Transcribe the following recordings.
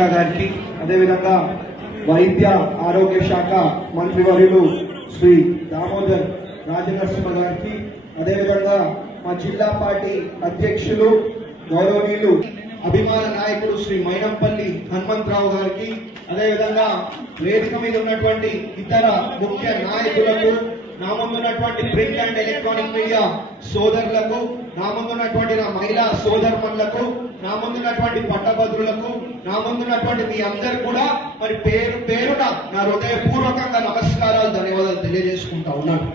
ప్రియాంక గారికి, అదేవిధంగా వైద్య ఆరోగ్య శాఖ మంత్రివర్యులు శ్రీ దామోదర్ రాజనరసింహ గారికి, అదేవిధంగా మా జిల్లా పార్టీ అధ్యక్షులు గౌరవనీయులు అభిమాన నాయకుడు శ్రీ మైనంపల్లి హనుమంతరావు గారికి, అదేవిధంగా వేదిక మీద ఉన్నటువంటి ఇతర ముఖ్య నాయకులకు, నా ముందున్నటువంటి ప్రింట్ అండ్ ఎలక్ట్రానిక్ మీడియా సోదరులకు, నా ముందున్నటువంటి నా మహిళా సోదరులకు, నా ముందున్నటువంటి పట్టభద్రులకు, నా ముందున్నటువంటి మీ అందరు కూడా మరి పేరు పేరున నా హృదయపూర్వకంగా నమస్కారాలు, ధన్యవాదాలు తెలియజేసుకుంటా ఉన్నాను.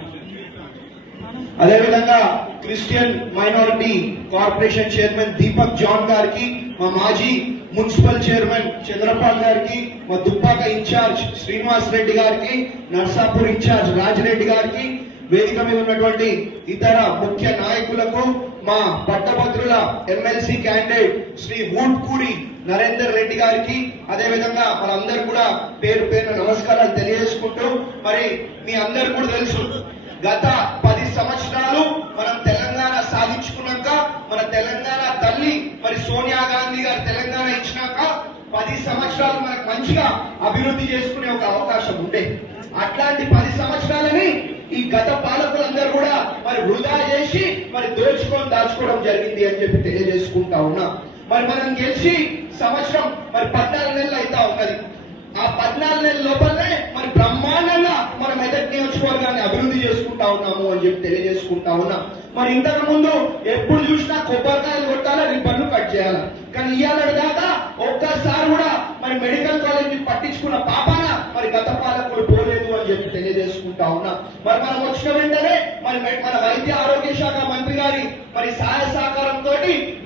అదేవిధంగా Christian minority corporation chairman Deepak John గారికి, మా మాజీ మున్సిపల్ చైర్మన్ చంద్రపాల్ గారికి, మా దుబ్బాక ఇన్ఛార్జ్ శ్రీనివాస్ రెడ్డి గారికి, నర్సాపూర్ ఇన్ఛార్జ్ రాజిరెడ్డి గారికి, వేదిక మీద ఉన్నటువంటి ఇతర ముఖ్య నాయకులకు, మా పట్టభద్రుల ఎమ్మెల్సీ క్యాండిడేట్ శ్రీ ఊట్కూరి నరేందర్ రెడ్డి గారికి, అదేవిధంగా మనందరూ కూడా పేరు పేరున నమస్కారాలు తెలియజేసుకుంటూ, మరి మీ అందరు కూడా తెలుసు గత 10 సంవత్సరాలు మనం తెలంగాణ సాధించుకున్నాక, మన తెలంగాణ తల్లి మరి సోనియా గాంధీ గారు తెలంగాణ ఇచ్చినాక 10 సంవత్సరాలు మనకు మంచిగా అభివృద్ధి చేసుకునే ఒక అవకాశం ఉండే. అట్లాంటి 10 సంవత్సరాలని ఈ గత పాలకులందరూ కూడా మరి వృధా చేసి మరి దాచుకోవడం జరిగింది అని చెప్పి తెలియజేసుకుంటా ఉన్నా. మరి మనం గెలిచి సంవత్సరం మరి 14 నెలలు అయితా ఉన్నది. ఆ 14 నెలల లోపలనే మరి బ్రహ్మాండంగా మన మెదక్ నియోజకవర్గాన్ని అభివృద్ధి చేసుకుంటా ఉన్నాము అని చెప్పి తెలియజేసుకుంటా ఉన్నాం. మరి ఇంతకు ముందు ఎప్పుడు చూసినా కొబ్బరికాయలు కొట్టాలా, రిబ్బన్లు కట్ చేయాలి. కానీ ఇవాళ దాకా ఒక్కసారి కూడా మరి మెడికల్ కాలేజ్ పట్టించుకున్న పాపన మరి గత పాలకులు పోలేదు అని చెప్పి తెలియజేసుకుంటా ఉన్నాం. మరి మనం వచ్చిన వెంటనే మరి మన వైద్య ఆరోగ్య శాఖ మంత్రి గారి మరి సహాయ సహకారంతో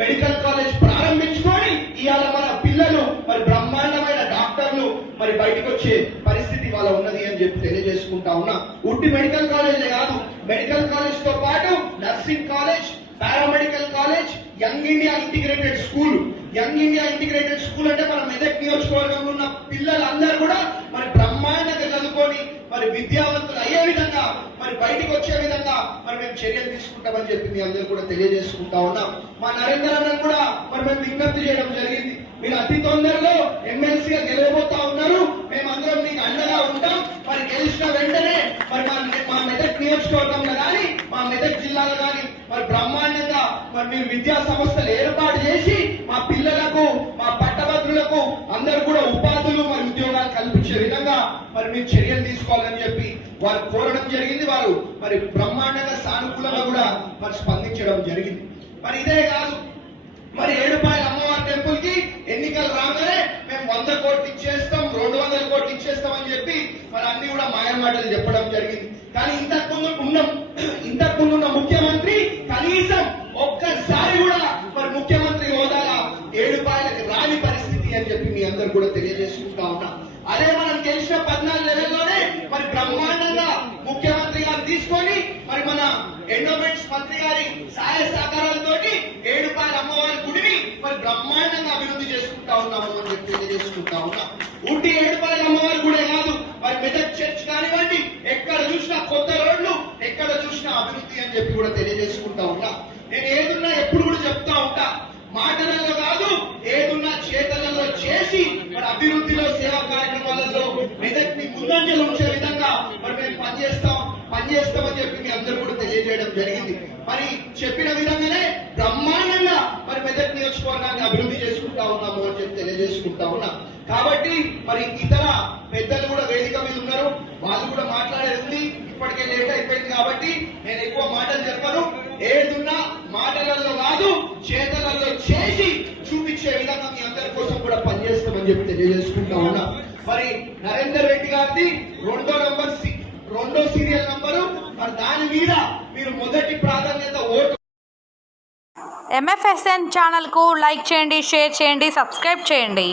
మెడికల్ కాలేజ్ ప్రారంభించుకొని ఇవాళ మన పిల్లలు మరి బ్రహ్మాండమైన డాక్టర్లు మరి బయటకు వచ్చే పరిస్థితి వాళ్ళ ఉన్నది అని చెప్పి తెలియజేసుకుంటా ఉన్నా. ఉట్టి మెడికల్ కాలేజే కాదు, మెడికల్ కాలేజ్ తో పాటు nursing college, paramedical college, young India integrated school. Young India integrated school అంటే మన మెదక్ నియోజకవర్గంలో ఉన్న పిల్లలందరూ కూడా మరి బ్రహ్మాండంగా చదువుకొని మరి విద్యావంతులు అయ్యే విధంగా మరి బయటకు వచ్చే విధంగా మరి మేము చర్యలు తీసుకుంటామని చెప్పి మీ అందరూ కూడా తెలియజేసుకుంటా ఉన్నాం. మా నరేందర్ అన్న కూడా మరి మేము విజ్ఞప్తి చేయడం జరిగింది, మీరు అతి తొందరలో ఎమ్మెల్సీగా గెలవబోతా ఉన్నారు, మేమందరం మీకు అండగా ఉంటాం. మరి గెలిచిన వెంటనే మరి మా మెదక్ నియోజకవర్గంలో కానీ మా మెదక్ జిల్లాలో కానీ మరి బ్రహ్మాండంగా మరి మీరు విద్యా సంస్థలు ఏర్పాటు చేసి మా పిల్లలకు, మా పట్టభద్రులకు అందరూ కూడా ఉపాధులు మరి ఉద్యోగాలు కల్పించే విధంగా మరి మీరు చర్యలు తీసుకోవాలని చెప్పి వారు కోరడం జరిగింది. వారు మరి బ్రహ్మాండంగా సానుకూలంగా కూడా మరి స్పందించడం జరిగింది. మరి ఇదే కాదు, మరి ఏడుపాయల అమ్మవారి టెంపుల్ కి ఎన్నికలు రాగానే మేము 100 కోట్లు ఇచ్చేస్తాం, 200 కోట్లు ఇచ్చేస్తాం అని చెప్పి మరి అన్ని కూడా మాయమాటలు చెప్పడం జరిగింది. కానీ ఇంతకు ముందు ఉన్న ముఖ్యమంత్రి కనీసం ఒక్కసారి కూడా మరి ముఖ్యమంత్రి హోదాగా ఏడుపాయలకు రాని పరిస్థితి అని చెప్పి మీ అందరు కూడా తెలియజేసుకుంటా ఉన్నా. అదే మనం గెలిచిన 14 నెలల్లోనే మరి బ్రహ్మాండంగా ముఖ్యమంత్రి గారు తీసుకొని మరి మన ఎండోమెంట్స్ మంత్రి గారి సహాయ సహకారాలతో ఏడుపాయల అమ్మవారి గుడిని మరి బ్రహ్మాండంగా అభివృద్ధి చేసుకుంటా ఉన్నాము అని చెప్పి తెలియజేసుకుంటా ఉన్నా. ఊటీ ఏడుపాయల అమ్మవారి గుడే కాదు, మరి మెదక్ చర్చ్ కానివ్వండి, ఎక్కడ చూసినా కొత్త రోడ్లు, ఎక్కడ చూసినా అభివృద్ధి అని చెప్పి కూడా తెలియజేసుకుంటా ఉన్నా. నేను ఏదున్నా ఎప్పుడు కూడా చెప్తా ఉంటా, మాటలలో కాదు ఏదున్నా చేతలలో చేసి మరి అభివృద్ధిలో సేవా కార్యక్రమాలలో మెదక్ ని ముందంజలు ఉంచే విధంగా మరి మేము పనిచేస్తామని చెప్పి మీ అందరూ కూడా తెలియజేయడం జరిగింది. మరి చెప్పిన విధంగానే బ్రహ్మాండంగా మరి మెదక్ నియోజకవర్గాన్ని అభివృద్ధి చేసుకుంటా ఉన్నాము అని చెప్పి తెలియజేసుకుంటా ఉన్నా. కాబట్టి మరి ఇతర పెద్దలు కూడా వేదిక మీద ఉన్నారు, వాళ్ళు కూడా మాట్లాడేది ఉంది. ఇప్పటికే లేట్ అయిపోయింది కాబట్టి నేను ఎక్కువ మాటలు చెప్పను. ఏదున్నా మాటలలో కాదు చేతలలో చేసి చూపించే విధంగా మీ అందరి కోసం కూడా పనిచేస్తామని చెప్పి తెలియజేసుకుంటా ఉన్నా. మరి నరేందర్ రెడ్డి గారిది రెండో సీరియల్ నంబరు, మరి దాని మీద మీరు మొదటి ప్రాధాన్యత ఓటు. MFSN ఛానల్కు లైక్ చేయండి, షేర్ చేయండి, సబ్స్క్రైబ్ చేయండి.